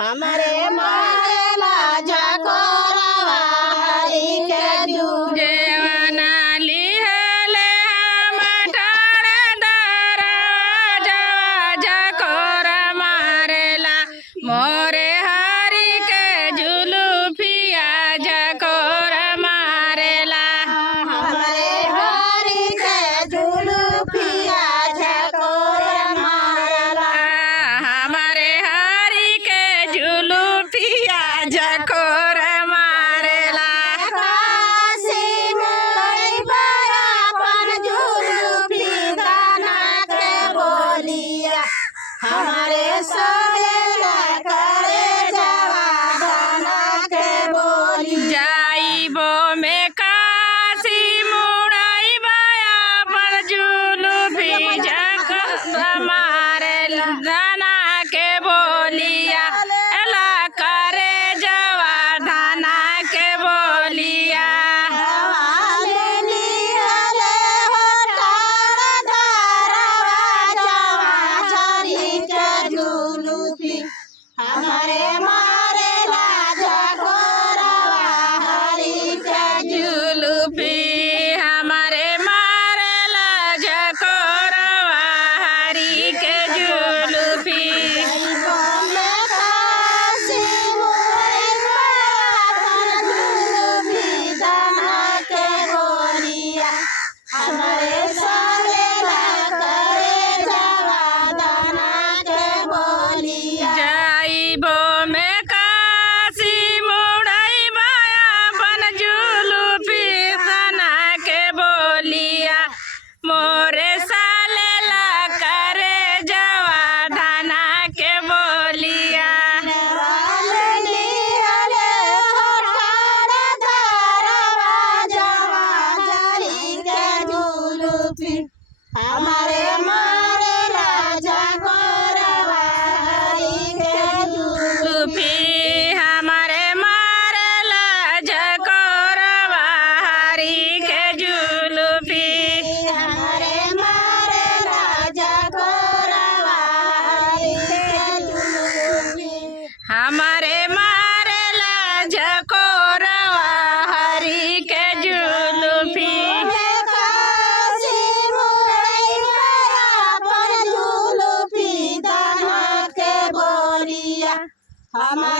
हमारे मारेला झकोरवा हरी के झूलू जेवना लिहले हम ठाड़ दरवाजा झकोर मारेला मोरे हरी के जुलूफिया झकोर मारेला हमारे हरी के झूलूफिया झकोर मारेला हमारे हरी के जुलूफिया झकोर मारेला काशी मुरई बया अपन झूलूफी दाना के बोलिया हमारे सोलेला करे जवा दाना के बोलिया जाइबो में काशी मुड़ाई बया पर जुलूफी झकोर मारेला दाना के बोलिया एला करे जवा दाना के बोलिया हमारे मारे राजा गोरवा हरी के जुलूफी हमारे मारेला झकोरवा हरी के जुलूफी हमारे सोलेला करे जवा दाना के बोलिया जाइबो में काशी मुड़ाई बया अपन जुलूफी दाना के बोलिया मोरे सालेला करे जवा दाना के बोलिया हमारे मारे राजा गोरवा हरी के जुलूफी हमारे मारेला झकोरवा हरी के जुलूफी हमारे मारे राजा गोरवा हरी के झूलूफी हमारे मारेला झकोरवा हरी के जुलूफी हमारे